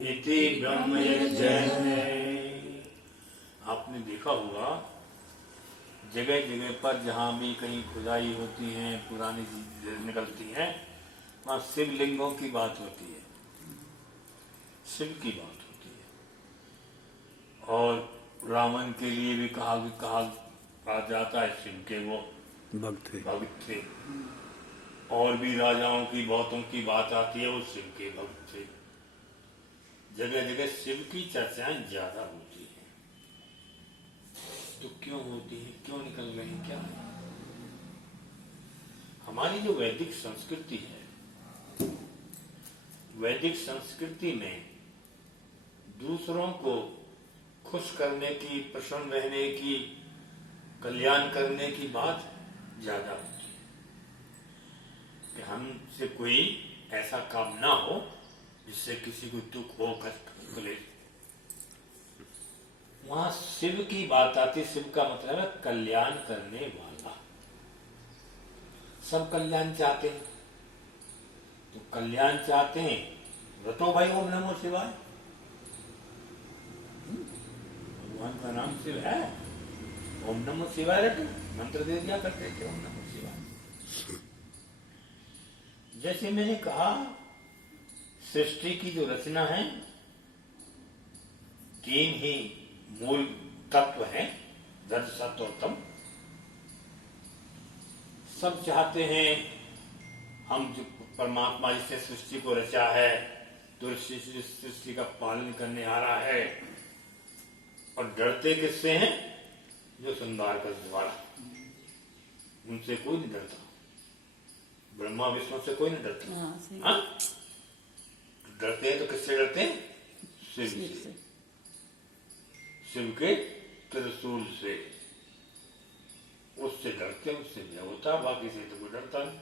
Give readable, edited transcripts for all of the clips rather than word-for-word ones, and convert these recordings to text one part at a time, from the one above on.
इति ब्रह्म जय। आपने देखा होगा जगह जगह पर जहाँ भी कहीं खुदाई होती है, पुरानी चीजें निकलती हैं, वहाँ शिवलिंगों की बात होती है, शिव की बात होती है। और रावण के लिए भी कहा जाता है शिव के वो भक्त थे। और भी राजाओं की बहुतों की बात आती है, वो शिव के भक्त थे। जगह जगह शिव की चर्चाएं ज्यादा होती हैं। तो क्यों होती है, क्यों निकल रही, क्या है? हमारी जो वैदिक संस्कृति है, वैदिक संस्कृति में दूसरों को खुश करने की, प्रसन्न रहने की, कल्याण करने की बात ज्यादा होती है कि हमसे कोई ऐसा काम ना हो जिससे किसी को दुख हो, कष्ट मिले। वहां शिव की बात आती। शिव का मतलब है कल्याण करने वाला। सब कल्याण चाहते हैं, तो कल्याण चाहते हैं रटो भाई ओम नमो शिवाय। भगवान का नाम शिव है, ओम नमो शिवाय रटो, मंत्र दे दिया करते थे ओम नमो शिवाय। जैसे मैंने कहा, सृष्टि की जो रचना है, तीन ही मूल तत्व हैं, रज सत्व और तम। सब चाहते हैं हम जो परमात्मा जिसने सृष्टि को रचा है, तो सृष्टि का पालन करने आ रहा है। और डरते किससे हैं? जो संसार का द्वारा, उनसे कोई नहीं डरता। ब्रह्मा विष्णु से कोई नहीं डरता। हाँ, डरते हैं तो किससे डरते हैं? शिव से, शिव के त्रिशूल से। उससे डरते, उससे क्या होता, बाकी से तो कोई डरता नहीं।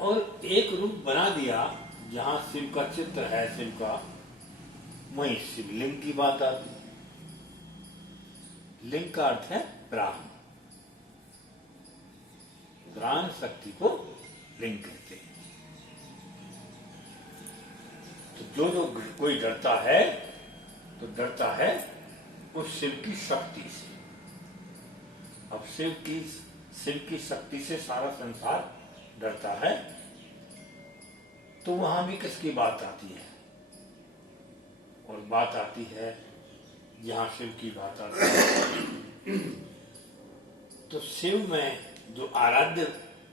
और एक रूप बना दिया जहां शिव का चित्र है, शिव का, वहीं शिवलिंग की बात आती। लिंग का अर्थ है प्राण। प्राण शक्ति को लिंग कहते हैं। तो जो कोई डरता है, तो डरता है उस शिव की शक्ति से। अब शिव की शक्ति से सारा संसार डरता है, तो वहां भी किसकी बात आती है? और बात आती है जहां शिव की बात आती है, तो शिव में जो आराध्य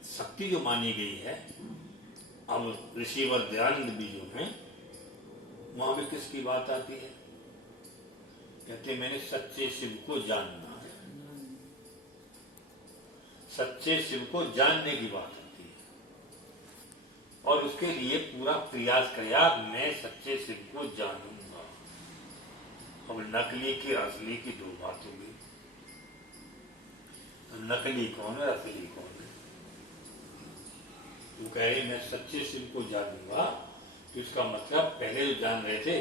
शक्ति जो मानी गई है, अब ऋषिवर दयानंद भी जो है, वहां भी किसकी बात आती है? कहते मैंने सच्चे शिव को जानना है। सच्चे शिव को जानने की बात आती है, और उसके लिए पूरा प्रयास किया, मैं सच्चे शिव को जानूंगा। अब नकली की असली की दो बात होगी। नकली कौन है, असली कौन है? वो कह रही मैं सच्चे शिव को जानूंगा, तो इसका मतलब पहले जो जान रहे थे,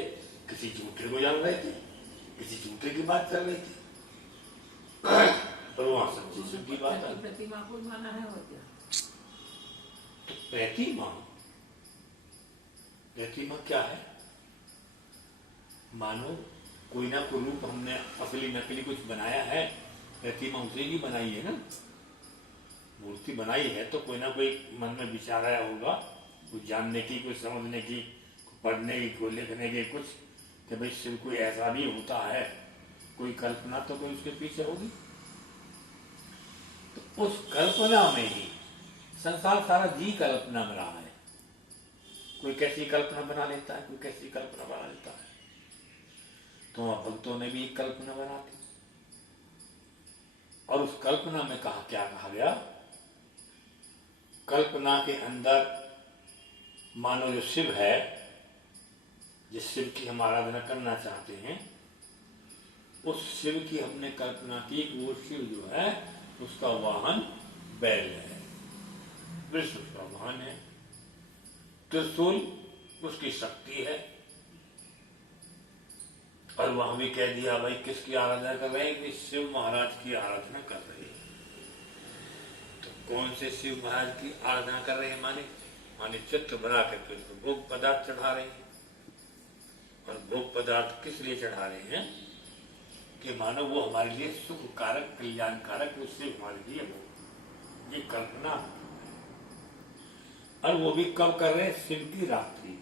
किसी झूठे को जान रहे थे, किसी झूठे की बात कर रहे थे, पर वहां सच्चे शिव की बात है। प्रतिमा को माना है और क्या? तो प्रतिमा क्या है? मानो कोई ना कोई रूप हमने असली नकली कुछ बनाया है, प्रतिमा उसे ही बनाई है ना। मूर्ति बनाई है तो कोई ना कोई मन में विचार आया होगा, कुछ जानने की, कुछ समझने की, पढ़ने की, कोई लिखने की, कुछ कि भाई शिव कोई ऐसा भी होता है। कोई कल्पना तो कोई उसके पीछे होगी। तो उस कल्पना में ही संसार सारा जी कल्पना में रहा है। कोई कैसी कल्पना बना लेता है, कोई कैसी कल्पना बना लेता है। तो भक्तों ने भी एक कल्पना बना दी, और उस कल्पना में क्या कहा गया? कल्पना के अंदर मानो जो शिव है, जिस शिव की हम आराधना करना चाहते हैं, उस शिव की हमने कल्पना की कि वो शिव जो है उसका वाहन बैल है, वृष उसका वाहन है, त्रिशूल उसकी शक्ति है। और वहां भी कह दिया भाई किसकी आराधना कर रहे हैं? कि शिव महाराज की आराधना कर रहे हैं। तो कौन से शिव महाराज की आराधना कर रहे हैं? माने माने चित्र बना करके उसको भोग पदार्थ चढ़ा रहे हैं। और भोग पदार्थ किस लिए चढ़ा रहे हैं कि मानो वो हमारे लिए सुख कारक कल्याण कारक, उससे हमारे लिए वो ये कल्पना। और वो भी कब कर रहे हैं? शिव की रात्रि।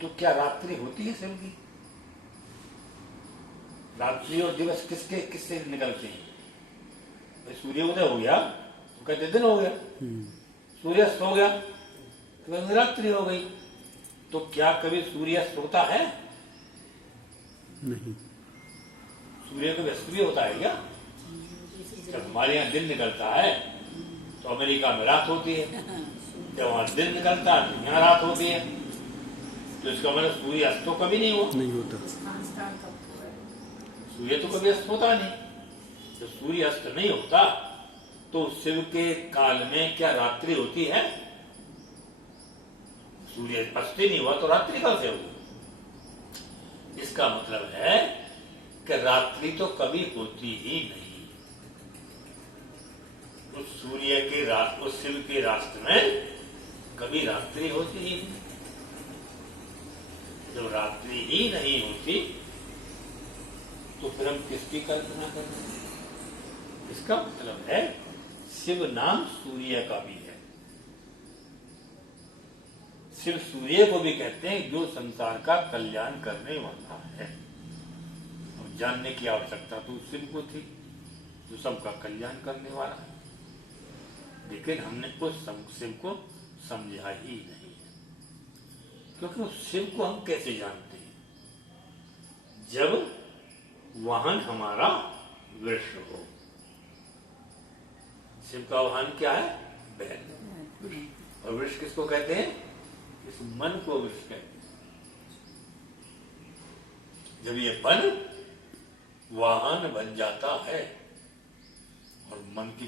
तो क्या रात्रि होती है शिव की? रात्रि और दिवस किसके किससे निकलते हैं? सूर्य उदय हो गया तो कहते दिन हो गया, सूर्यास्त हो गया तो कहते रात्रि हो गई। तो क्या कभी सूर्यास्त होता है? नहीं। सूर्य को व्यस्त भी होता है क्या? जब हमारे यहाँ दिन निकलता है तो अमेरिका में रात होती है, जब वहां दिन निकलता है तो यहाँ रात होती है। तो इसका मतलब सूर्य अस्त तो कभी नहीं हुआ, नहीं होता। सूर्य तो कभी अस्त होता नहीं। तो सूर्य अस्त नहीं होता तो शिव के काल में क्या रात्रि होती है? सूर्य अस्त ही नहीं हुआ तो रात्रि कब से होगी? इसका मतलब है कि रात्रि तो कभी होती ही नहीं। उस सूर्य के रात, उस शिव के रास्ते में कभी रात्रि होती ही नहीं। जब रात्रि ही नहीं होती तो फिर हम किसकी कल्पना करते हैं? इसका मतलब है शिव नाम सूर्य का भी है। शिव सूर्य को भी कहते हैं जो संसार का कल्याण करने वाला है। और जानने की आवश्यकता तो शिव को थी जो सबका कल्याण करने वाला है, लेकिन हमने उस शिव को समझा ही नहीं है। क्योंकि उस शिव को हम कैसे जानते हैं? जब वाहन हमारा वृक्ष हो। शिव का वाहन क्या है? बैल। और वृक्ष किसको कहते हैं? इस मन को वृक्ष कहते हैं। जब ये मन वाहन बन जाता है और मन की